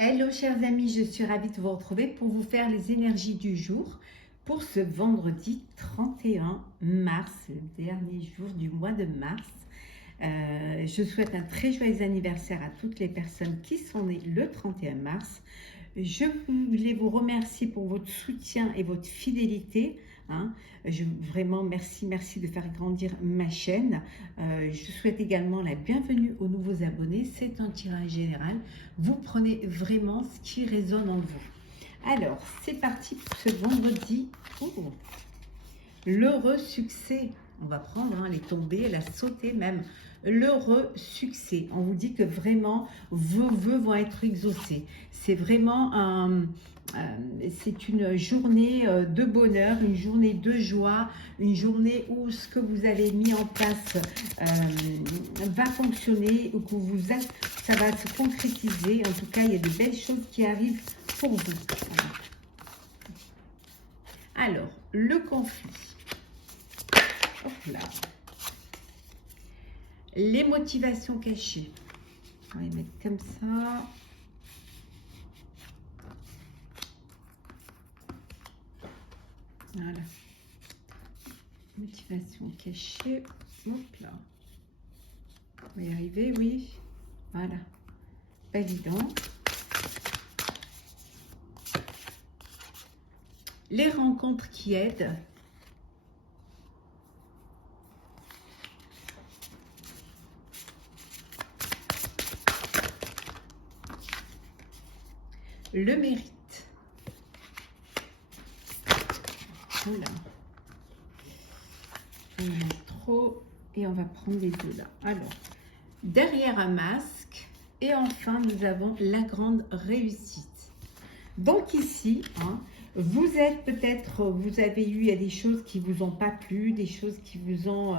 Hello chers amis, je suis ravie de vous retrouver pour vous faire les énergies du jour pour ce vendredi 31 mars, le dernier jour du mois de mars. Je souhaite un très joyeux anniversaire à toutes les personnes qui sont nées le 31 mars. Je voulais vous remercier pour votre soutien et votre fidélité. Vraiment, merci de faire grandir ma chaîne. Je souhaite également la bienvenue aux nouveaux abonnés. C'est un tirage général. Vous prenez vraiment ce qui résonne en vous. Alors, c'est parti pour ce vendredi. L'heureux succès. On va prendre les tombées, la sauter même. L'heureux succès. On vous dit que vraiment vos vœux vont être exaucés. C'est vraiment c'est une journée de bonheur, une journée de joie, une journée où ce que vous avez mis en place va fonctionner, ou que ça va se concrétiser. En tout cas, il y a de belles choses qui arrivent pour vous. Alors, le conflit. Hop là. Les motivations cachées. On va les mettre comme ça. Voilà. Motivation cachée. Hop là. On va y arriver, oui. Voilà. Pas évident. Les rencontres qui aident. Le mérite. Voilà. On met trop et on va prendre les deux là. Alors, derrière un masque. Et enfin, nous avons la grande réussite. Donc ici, vous êtes peut-être, vous avez eu, il y a des choses qui vous ont pas plu, des choses qui vous ont,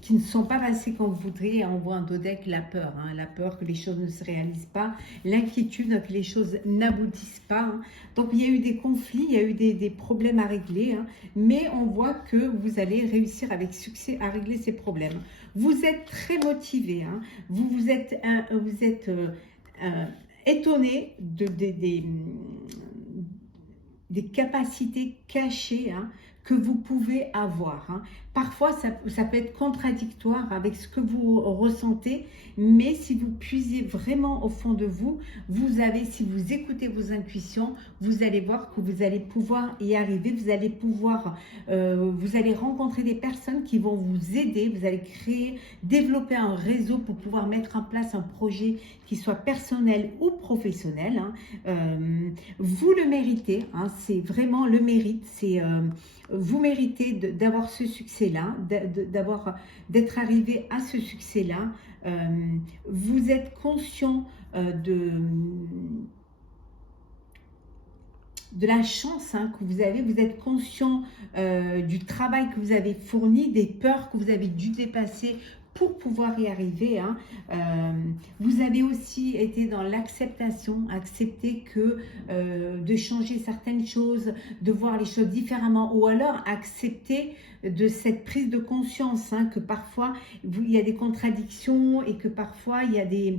qui ne sont pas passées comme vous voudriez. On voit un dos deck, la peur, la peur que les choses ne se réalisent pas, l'inquiétude que les choses n'aboutissent pas. Donc il y a eu des conflits, il y a eu des problèmes à régler, mais on voit que vous allez réussir avec succès à régler ces problèmes. Vous êtes très motivé, vous êtes étonné des capacités cachées que vous pouvez avoir. Parfois, ça peut être contradictoire avec ce que vous ressentez, mais si vous puisez vraiment au fond de vous, si vous écoutez vos intuitions, vous allez voir que vous allez pouvoir y arriver, vous allez rencontrer des personnes qui vont vous aider, vous allez développer un réseau pour pouvoir mettre en place un projet qui soit personnel ou professionnel. Vous le méritez, c'est vraiment le mérite, vous méritez d'avoir ce succès-là, d'être arrivé à ce succès-là. Vous êtes conscient de la chance que vous avez, vous êtes conscient du travail que vous avez fourni, des peurs que vous avez dû dépasser pour pouvoir y arriver. Vous avez aussi été dans l'acceptation, accepter de changer certaines choses, de voir les choses différemment, ou alors accepter de cette prise de conscience que parfois il y a des contradictions et que parfois il y a des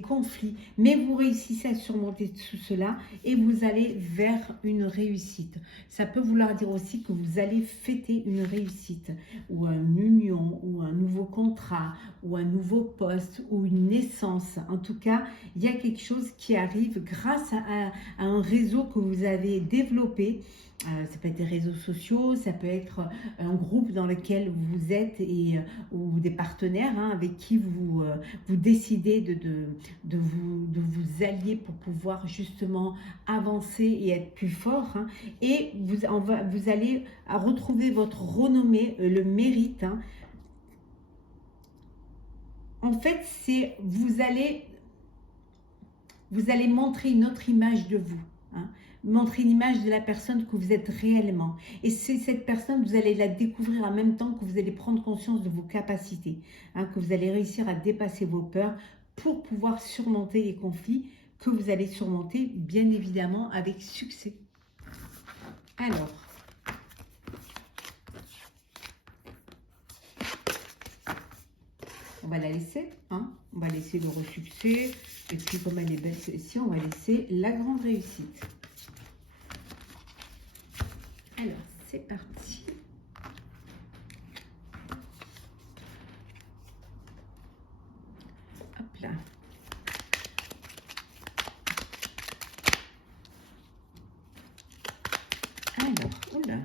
conflits, mais vous réussissez à surmonter tout cela et vous allez vers une réussite. Ça peut vouloir dire aussi que vous allez fêter une réussite, ou une union, ou un nouveau contrat, ou un nouveau poste, ou une naissance. En tout cas, il y a quelque chose qui arrive grâce à un réseau que vous avez développé. Ça peut être des réseaux sociaux, ça peut être un groupe dans lequel vous êtes ou des partenaires avec qui vous décidez de vous allier pour pouvoir justement avancer et être plus fort. Et vous allez retrouver votre renommée, le mérite. En fait, vous allez montrer une autre image de vous. Montrer une image de la personne que vous êtes réellement. Et c'est cette personne, vous allez la découvrir en même temps que vous allez prendre conscience de vos capacités, que vous allez réussir à dépasser vos peurs pour pouvoir surmonter les conflits que vous allez surmonter, bien évidemment, avec succès. Alors, on va la laisser, on va laisser l'heureux succès. Et puis, comme elle est belle celle-ci, on va laisser la grande réussite. Alors, c'est parti. Hop là. Alors, oula.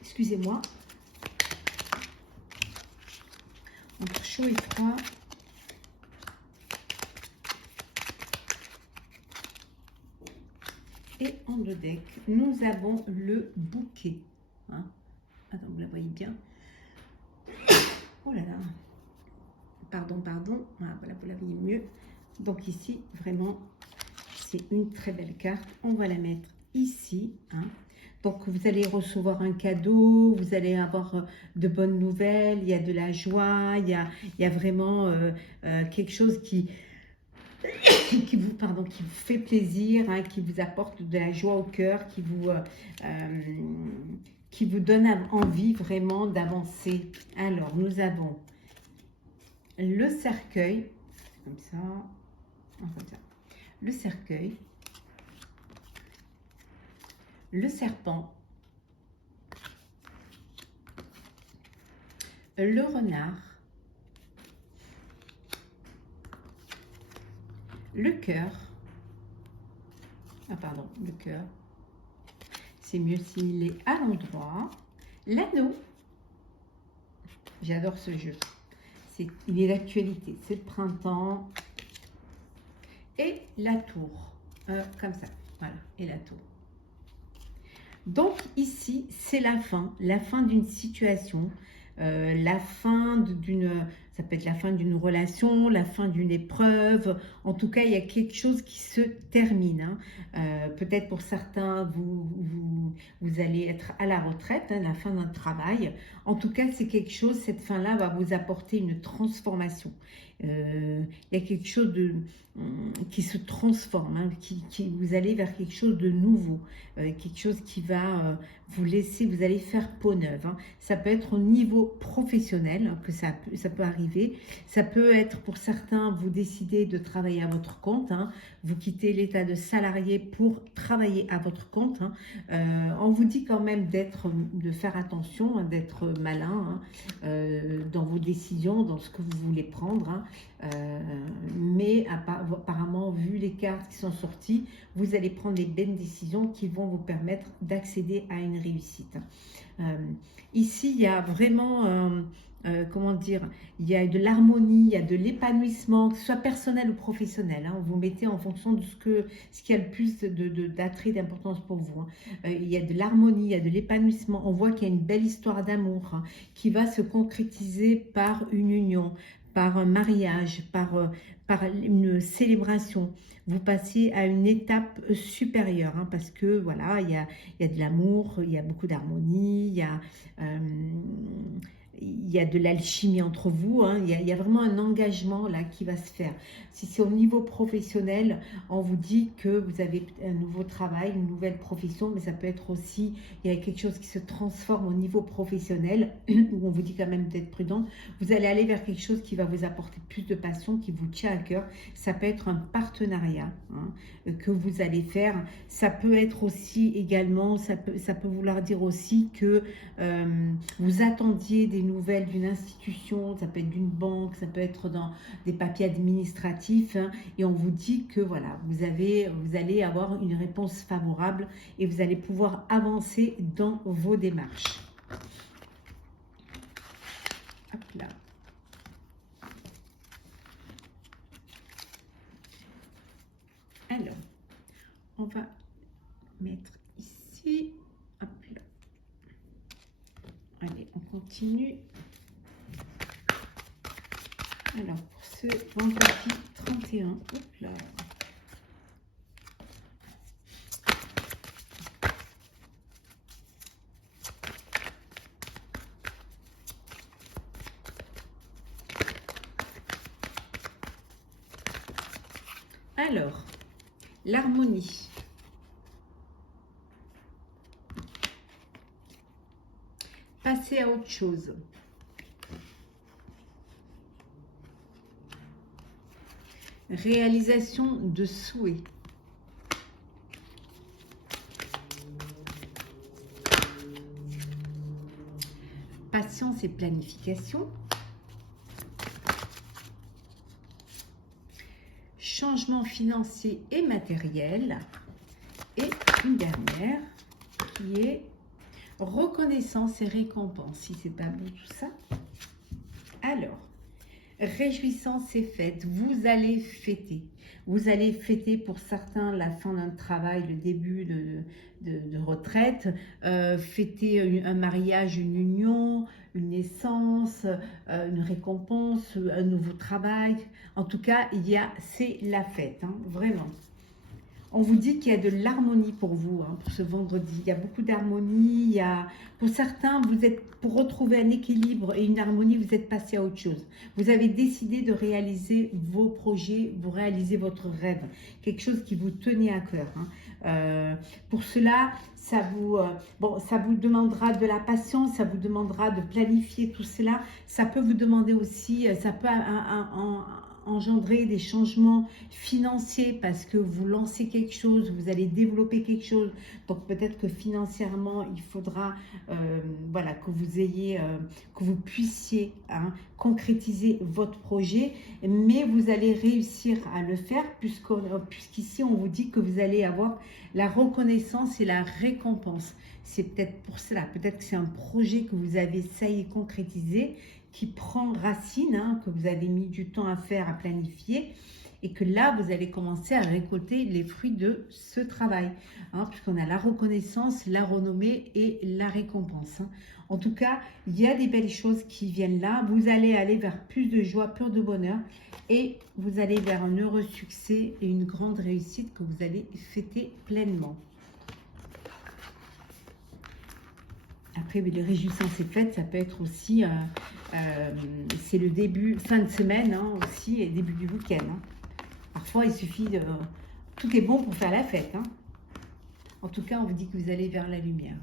Excusez-moi. Entre chaud et froid. Et en deux deck, nous avons le bouquet. Hein. Attends, vous la voyez bien. Oh là là. Pardon, pardon. Voilà, vous la voyez mieux. Donc ici, vraiment, c'est une très belle carte. On va la mettre ici. Hein. Donc, vous allez recevoir un cadeau, vous allez avoir de bonnes nouvelles, il y a de la joie, il y a vraiment quelque chose qui vous fait plaisir, hein, qui vous apporte de la joie au cœur, qui vous donne envie vraiment d'avancer. Alors, nous avons le cercueil, comme ça, comme ça, le cercueil, le serpent, le renard, le cœur, le cœur, c'est mieux s'il est à l'endroit, l'anneau, j'adore ce jeu, il est d'actualité, c'est le printemps, et la tour, comme ça, voilà, et la tour. Donc ici, c'est la fin d'une situation, la fin ça peut être la fin d'une relation, la fin d'une épreuve. En tout cas, il y a quelque chose qui se termine. Hein. Peut-être pour certains, vous allez être à la retraite, hein, la fin d'un travail. En tout cas, c'est quelque chose, cette fin-là va vous apporter une transformation. Il y a quelque chose qui se transforme, hein, vous allez vers quelque chose de nouveau, quelque chose qui va vous laisser, vous allez faire peau neuve. Hein. Ça peut être au niveau professionnel que ça peut arriver. Ça peut être pour certains, vous décidez de travailler à votre compte. Hein. Vous quittez l'état de salarié pour travailler à votre compte. Hein. On vous dit quand même de faire attention, hein, d'être malin, hein, dans vos décisions, dans ce que vous voulez prendre. Hein. Mais apparemment, vu les cartes qui sont sorties, vous allez prendre les bonnes décisions qui vont vous permettre d'accéder à une réussite. Ici, il y a vraiment, comment dire, il y a de l'harmonie, il y a de l'épanouissement, que ce soit personnel ou professionnel. Hein, vous mettez en fonction de ce qui a le plus d'attrait, d'importance pour vous. Hein. Il y a de l'harmonie, il y a de l'épanouissement. On voit qu'il y a une belle histoire d'amour, hein, qui va se concrétiser par une union, par un mariage, par une célébration. Vous passez à une étape supérieure, hein, parce que voilà, il y a de l'amour, il y a beaucoup d'harmonie, il y a de l'alchimie entre vous, hein, il y a vraiment un engagement là qui va se faire. Si c'est au niveau professionnel, on vous dit que vous avez un nouveau travail, une nouvelle profession, mais ça peut être aussi, il y a quelque chose qui se transforme au niveau professionnel, où on vous dit quand même d'être prudent. Vous allez aller vers quelque chose qui va vous apporter plus de passion, qui vous tient à cœur. Ça peut être un partenariat, hein, que vous allez faire. Ça peut être aussi également, ça peut vouloir dire aussi que vous attendiez des nouvelles d'une institution, ça peut être d'une banque, ça peut être dans des papiers administratifs, hein, et on vous dit que voilà, vous allez avoir une réponse favorable et vous allez pouvoir avancer dans vos démarches. Hop là. Alors, on va mettre ici. Hop là. Allez, on continue. Alors, pour ce vendredi 31, hop là. Alors, l'harmonie. Passer à autre chose. Réalisation de souhaits. Patience et planification. Changement financier et matériel. Et une dernière qui est reconnaissance et récompense. Si c'est pas beau tout ça. Alors, réjouissance et fête. Vous allez fêter. Vous allez fêter pour certains la fin d'un travail, le début de retraite, fêter un mariage, une union, une naissance, une récompense, un nouveau travail. En tout cas, c'est la fête, hein, vraiment. On vous dit qu'il y a de l'harmonie pour vous, hein, pour ce vendredi. Il y a beaucoup d'harmonie. Pour certains, pour retrouver un équilibre et une harmonie, vous êtes passé à autre chose. Vous avez décidé de réaliser vos projets, vous réalisez votre rêve. Quelque chose qui vous tenait à cœur. Hein. Pour cela, ça vous demandera de la patience, ça vous demandera de planifier tout cela. Ça peut vous demander aussi, ça peut engendrer des changements financiers parce que vous lancez quelque chose, vous allez développer quelque chose. Donc peut-être que financièrement, il faudra que vous ayez, que vous puissiez concrétiser votre projet, mais vous allez réussir à le faire puisqu'ici on vous dit que vous allez avoir la reconnaissance et la récompense. C'est peut-être pour cela, peut-être que c'est un projet que vous avez, ça y est, concrétisé, qui prend racine, hein, que vous avez mis du temps à faire, à planifier, et que là, vous allez commencer à récolter les fruits de ce travail, hein, puisqu'on a la reconnaissance, la renommée et la récompense. Hein. En tout cas, il y a des belles choses qui viennent là. Vous allez aller vers plus de joie, plus de bonheur, et vous allez vers un heureux succès et une grande réussite que vous allez fêter pleinement. Après, les réjouissances et fêtes, ça peut être aussi, c'est le début, fin de semaine hein, aussi, et début du week-end. Hein. Parfois, il suffit de... Tout est bon pour faire la fête. Hein. En tout cas, on vous dit que vous allez vers la lumière.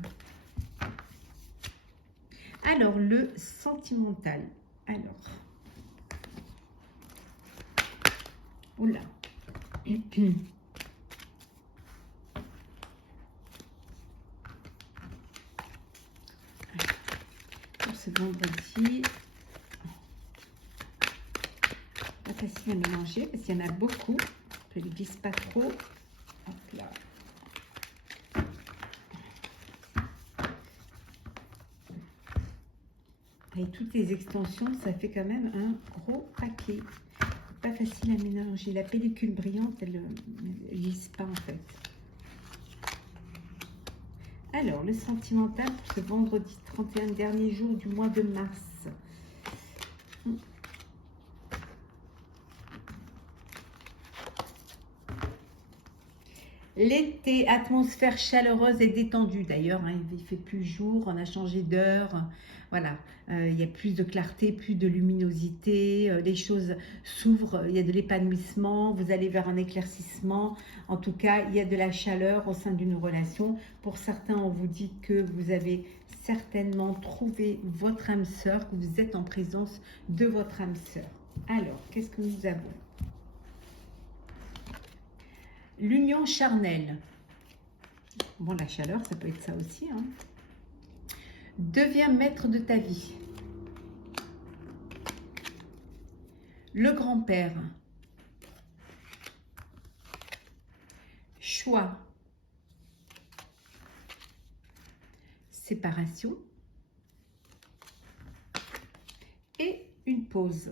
Alors, le sentimental. Alors. Oula. Ce vendredi, pas facile à mélanger parce qu'il y en a beaucoup. Je ne les glisse pas trop. Hop là. Et toutes les extensions, ça fait quand même un gros paquet. Pas facile à mélanger. La pellicule brillante, elle ne glisse pas en fait. Alors, le sentimental pour ce vendredi 31, dernier jour du mois de mars. L'été, atmosphère chaleureuse et détendue. D'ailleurs, hein, il fait plus jour, on a changé d'heure. Voilà, il y a plus de clarté, plus de luminosité. Les choses s'ouvrent, il y a de l'épanouissement. Vous allez vers un éclaircissement. En tout cas, il y a de la chaleur au sein d'une relation. Pour certains, on vous dit que vous avez certainement trouvé votre âme sœur, que vous êtes en présence de votre âme sœur. Alors, qu'est-ce que nous avons ? L'union charnelle. Bon, la chaleur, ça peut être ça aussi. Hein. Deviens maître de ta vie. Le grand-père. Choix. Séparation. Et une pause.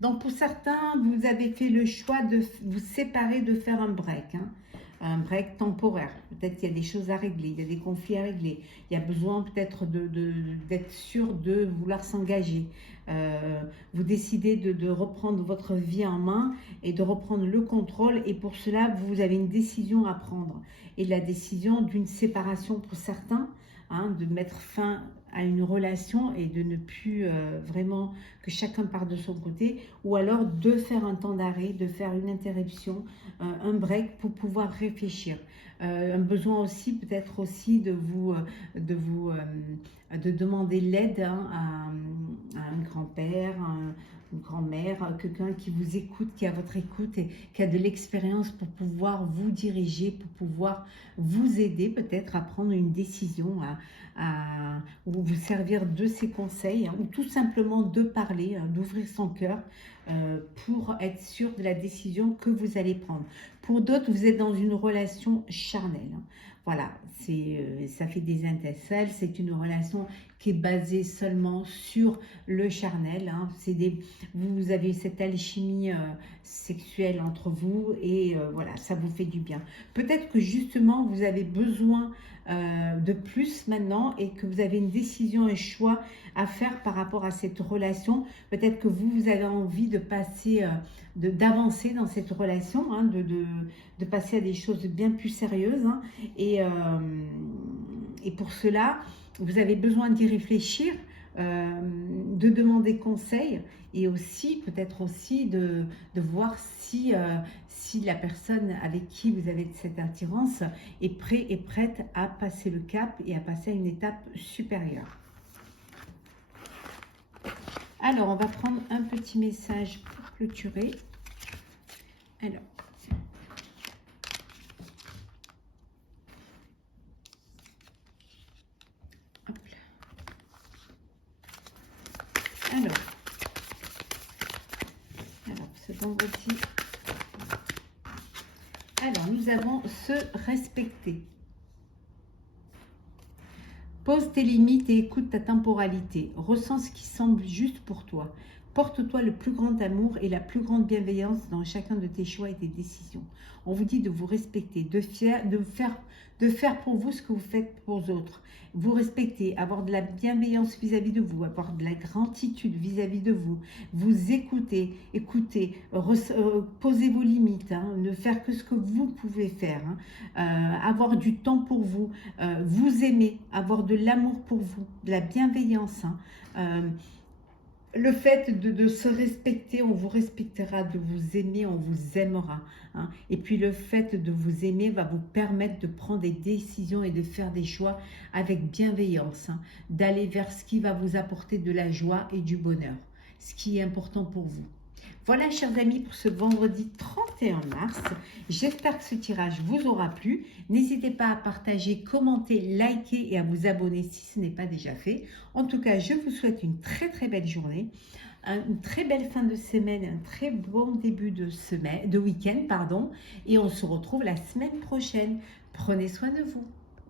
Donc, pour certains, vous avez fait le choix de vous séparer, de faire un break. Hein, un break temporaire. Peut-être qu'il y a des choses à régler, il y a des conflits à régler. Il y a besoin peut-être d'être sûr de vouloir s'engager. Vous décidez de reprendre votre vie en main et de reprendre le contrôle. Et pour cela, vous avez une décision à prendre. Et la décision d'une séparation pour certains, hein, de mettre fin à une relation et de ne plus vraiment que chacun parte de son côté, ou alors de faire un temps d'arrêt, de faire une interruption, un break pour pouvoir réfléchir. Un besoin aussi peut-être aussi de vous de demander l'aide, hein, à un grand-père, une grand-mère, quelqu'un qui vous écoute, qui est à votre écoute et qui a de l'expérience pour pouvoir vous diriger, pour pouvoir vous aider peut-être à prendre une décision, ou vous servir de ses conseils, hein, ou tout simplement de parler, hein, d'ouvrir son cœur pour être sûr de la décision que vous allez prendre. Pour d'autres, vous êtes dans une relation charnelle, hein. Voilà, ça fait des étincelles, c'est une relation qui est basée seulement sur le charnel, hein. Vous avez cette alchimie sexuelle entre vous et voilà, ça vous fait du bien. Peut-être que justement, vous avez besoin de plus maintenant et que vous avez une décision, un choix à faire par rapport à cette relation. Peut-être que vous avez envie de passer, d'avancer dans cette relation, hein, de passer à des choses bien plus sérieuses, hein, et pour cela, vous avez besoin d'y réfléchir, de demander conseil et aussi peut-être aussi de voir si la personne avec qui vous avez cette attirance est prête à passer le cap et à passer à une étape supérieure. Alors, on va prendre un petit message pour clôturer. Alors, hop là. Alors, ce vendredi. Alors, nous avons se respecter. Pose tes limites et écoute ta temporalité. Ressens ce qui semble juste pour toi. Porte-toi le plus grand amour et la plus grande bienveillance dans chacun de tes choix et tes décisions. On vous dit de vous respecter, de faire pour vous ce que vous faites pour les autres. Vous respecter, avoir de la bienveillance vis-à-vis de vous, avoir de la gratitude vis-à-vis de vous, vous écouter, poser vos limites, hein, ne faire que ce que vous pouvez faire, hein, avoir du temps pour vous, vous aimer, avoir de l'amour pour vous, de la bienveillance, hein, le fait de se respecter, on vous respectera, de vous aimer, on vous aimera, hein. Et puis le fait de vous aimer va vous permettre de prendre des décisions et de faire des choix avec bienveillance, hein, d'aller vers ce qui va vous apporter de la joie et du bonheur, ce qui est important pour vous. Voilà, chers amis, pour ce vendredi 31 mars. J'espère que ce tirage vous aura plu. N'hésitez pas à partager, commenter, liker et à vous abonner si ce n'est pas déjà fait. En tout cas, je vous souhaite une très très belle journée, une très belle fin de semaine, un très bon début de week-end, pardon. Et on se retrouve la semaine prochaine. Prenez soin de vous.